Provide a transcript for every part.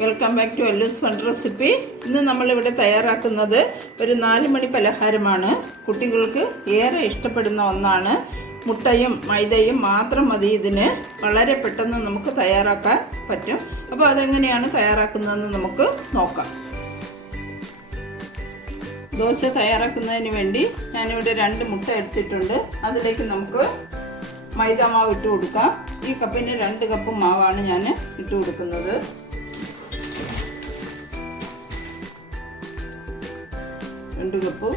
Welcome back to അല്ലൂസ് fun recipe ഇന്ന് നമ്മളിവിടെ തയ്യാറാക്കുന്നത് ഒരു നാല് മണി പലഹാരമാണ്. കുട്ടികൾക്ക് ഏറെ ഇഷ്ടപ്പെടുന്ന ഒന്നാണ്. മുട്ടയും മൈദയും മാത്രം മതി ഇതിന്. വളരെ പെട്ടെന്ന് നമുക്ക് തയ്യാറാക്കാൻ പറ്റും. അപ്പോൾ അതെങ്ങനെയാണ് തയ്യാറാക്കുന്നതെന്ന് നമുക്ക് നോക്കാം. ദോശ തയ്യാറാക്കുന്നതിന് വേണ്ടി ഞാനിവിടെ രണ്ട് മുട്ട എടുത്തിട്ടുണ്ട്. അതിലേക്ക് നമുക്ക് മൈദ മാവ് ഇട്ട് കൊടുക്കാം. ഈ കപ്പിന് രണ്ട് കപ്പ് മാവാണ് ഞാൻ ഇട്ട് കൊടുക്കുന്നത്. രണ്ട് കപ്പ്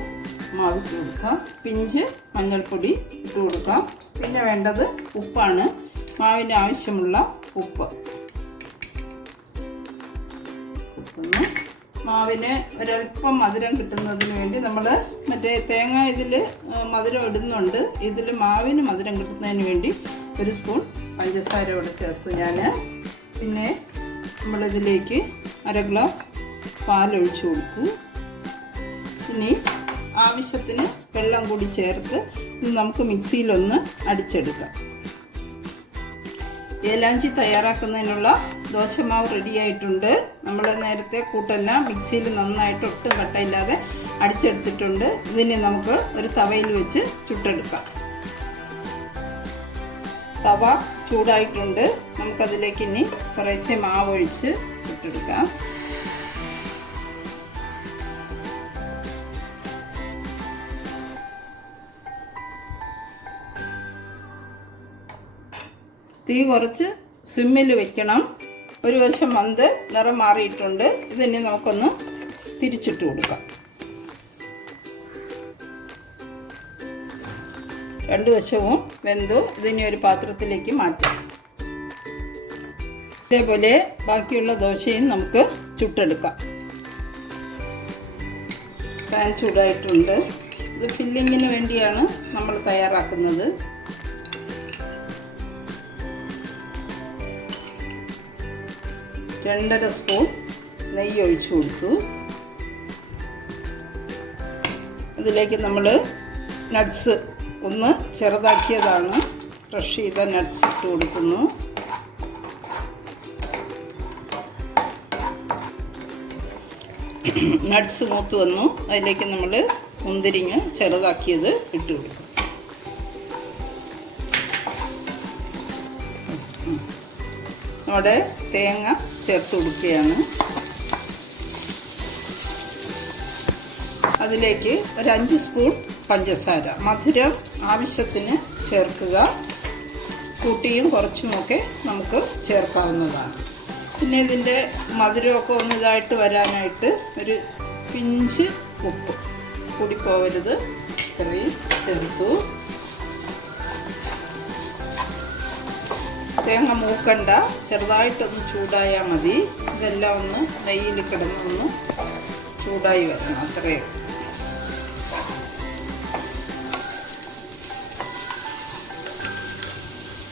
മാവ് ഇട്ട് കൊടുക്കാം. പിഞ്ച് മഞ്ഞൾപ്പൊടി ഇട്ട് കൊടുക്കാം. പിന്നെ വേണ്ടത് ഉപ്പാണ്. മാവിന് ആവശ്യമുള്ള ഉപ്പ്. മാവിന് ഒരല്പം മധുരം കിട്ടുന്നതിന് വേണ്ടി നമ്മൾ മറ്റേ തേങ്ങ ഇതിൽ മധുരം ഇടുന്നുണ്ട്. ഇതിൽ മാവിന് മധുരം കിട്ടുന്നതിന് വേണ്ടി ഒരു സ്പൂൺ പഞ്ചസാര ഇവിടെ ചേർത്ത് ഞാൻ പിന്നെ നമ്മളിതിലേക്ക് അര ഗ്ലാസ് പാലൊഴിച്ച് കൊടുത്തു. ഇനി ആവശ്യത്തിന് വെള്ളം കൂടി ചേർത്ത് നമുക്ക് മിക്സിയിലൊന്ന് അടിച്ചെടുക്കാം. ഏലാഞ്ചി തയ്യാറാക്കുന്നതിനുള്ള ദോശമാവ് റെഡിയായിട്ടുണ്ട്. നമ്മൾ നേരത്തെ കൂട്ടെല്ലാം മിക്സിയിൽ നന്നായിട്ട് ഒട്ടും കട്ടയില്ലാതെ അടിച്ചെടുത്തിട്ടുണ്ട്. ഇതിനെ നമുക്ക് ഒരു തവയിൽ വെച്ച് ചുട്ടെടുക്കാം. തവ ചൂടായിട്ടുണ്ട്. നമുക്കതിലേക്ക് ഇനി കുറേശ്ശെ മാവ് ഒഴിച്ച് ചുട്ടെടുക്കാം. തീ കുറച്ച് സിമ്മിൽ വെക്കണം. ഒരു വശം മന്ത് നിറം മാറിയിട്ടുണ്ട്. ഇതിനെ നമുക്കൊന്ന് തിരിച്ചിട്ട് കൊടുക്കാം. രണ്ട് വശവും വെന്തു. ഇതിനെ ഒരു പാത്രത്തിലേക്ക് മാറ്റാം. ഇതേപോലെ ബാക്കിയുള്ള ദോശയും നമുക്ക് ചുട്ടെടുക്കാം. പാൻ ചൂടായിട്ടുണ്ട്. ഇത് ഫില്ലിങ്ങിന് വേണ്ടിയാണ് നമ്മൾ തയ്യാറാക്കുന്നത്. രണ്ടര സ്പൂൺ നെയ്യ് ഒഴിച്ചു കൊടുത്തു. അതിലേക്ക് നമ്മൾ നട്ട്സ് ഒന്ന് ചെറുതാക്കിയതാണ്. ക്രഷ് ചെയ്ത നട്ട്സ് ഇട്ട് കൊടുക്കുന്നു. നട്ട്സ് മൂത്ത് വന്നു. അതിലേക്ക് നമ്മൾ മുന്തിരിങ്ങ ചെറുതാക്കിയത് ഇട്ട് കൊടുക്കും. നമ്മുടെ തേങ്ങ ചേർത്ത് കൊടുക്കുകയാണ്. അതിലേക്ക് ഒരു അഞ്ച് സ്പൂൺ പഞ്ചസാര. മധുരം ആവശ്യത്തിന് ചേർക്കുക. കൂട്ടിയും കുറച്ചുമൊക്കെ നമുക്ക് ചേർക്കാവുന്നതാണ്. പിന്നെ ഇതിന്റെ മധുരമൊക്കെ ഒന്ന് ഇതായിട്ട് വരാനായിട്ട് ഒരു പിഞ്ച് ഉപ്പ് കൂടി പോവരുത്. ഇത്രയും ചേർത്തു. തേങ്ങ മൂക്കണ്ട. ചെറുതായിട്ടൊന്ന് ചൂടായാൽ മതി. ഇതെല്ലാം ഒന്ന് നെയ്യിൽ കിടന്നൊന്ന് ചൂടായി വരണം അത്രയും.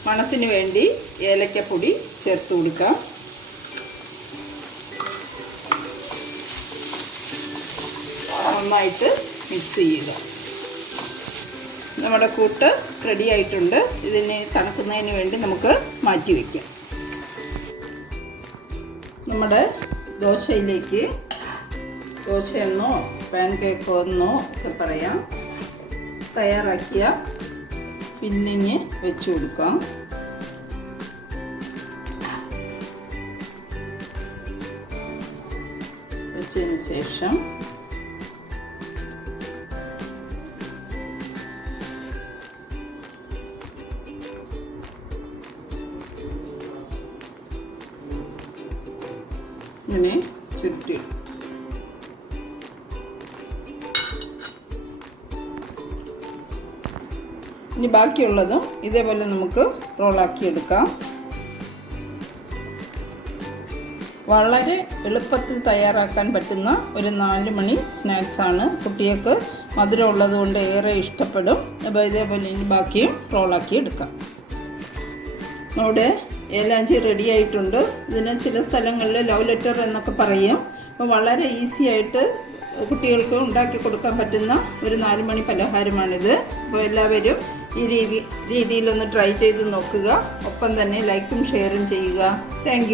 മണത്തിന് വേണ്ടി ഏലക്കപ്പൊടി ചേർത്ത് കൊടുക്കാം. നന്നായിട്ട് മിക്സ് ചെയ്യുക. നമ്മുടെ കൂട്ട് റെഡി ആയിട്ടുണ്ട്. ഇതിനെ തണുക്കുന്നതിന് വേണ്ടി നമുക്ക് മാറ്റി വയ്ക്കാം നമ്മുടെ ദോശയിലേക്ക് ദോശയെന്നോ പാൻ കേക്കോ എന്നോ ഒക്കെ പറയാം. തയ്യാറാക്കിയ ഫില്ലിങ് വെച്ച് കൊടുക്കാം. വെച്ചതിന് ശേഷം ഇങ്ങനെ ചുറ്റി. ഇനി ബാക്കിയുള്ളതും ഇതേപോലെ നമുക്ക് റോളാക്കി എടുക്കാം. വളരെ എളുപ്പത്തിൽ തയ്യാറാക്കാൻ പറ്റുന്ന ഒരു നാല് മണി സ്നാക്സാണ് കുട്ടികൾക്ക് മധുരം ഉള്ളതുകൊണ്ട് ഏറെ ഇഷ്ടപ്പെടും. അപ്പോൾ ഇതേപോലെ ഇനി ബാക്കിയും റോളാക്കി എടുക്കാം. നമ്മുടെ ഏലാഞ്ചി റെഡി ആയിട്ടുണ്ട്. ഇതിന് ചില സ്ഥലങ്ങളിൽ ലവ് ലെറ്റർ എന്നൊക്കെ പറയും. അപ്പോൾ വളരെ ഈസി ആയിട്ട് കുട്ടികൾക്ക് ഉണ്ടാക്കി കൊടുക്കാൻ പറ്റുന്ന ഒരു നാലുമണി പലഹാരമാണിത്. അപ്പോൾ എല്ലാവരും ഈ രീതി രീതിയിലൊന്ന് ട്രൈ ചെയ്ത് നോക്കുക. ഒപ്പം തന്നെ ലൈക്കും ഷെയറും ചെയ്യുക. താങ്ക്